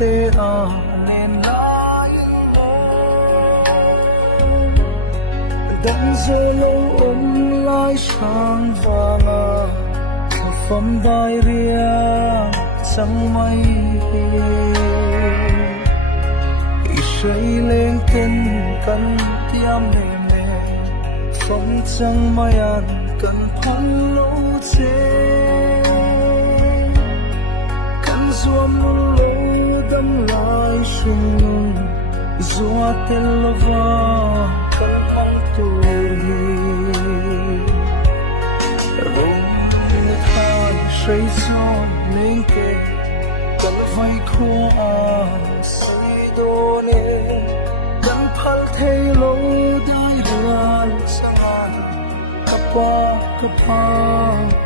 te a nên ai đừng giờ lâu ôm lại sáng vàng phẩm vai riêng chẳng mây say lên kinh cần tiêm mềm mềm phẩm chẳng mai ăn cần phun lâu chế cần zoom lâu đâm lại sung nung zoa tên lova cần mong tuổi rung than say gió nên kề cần vay khoa say đô nê cần phal thay lâu đai đàn sang kapa kapa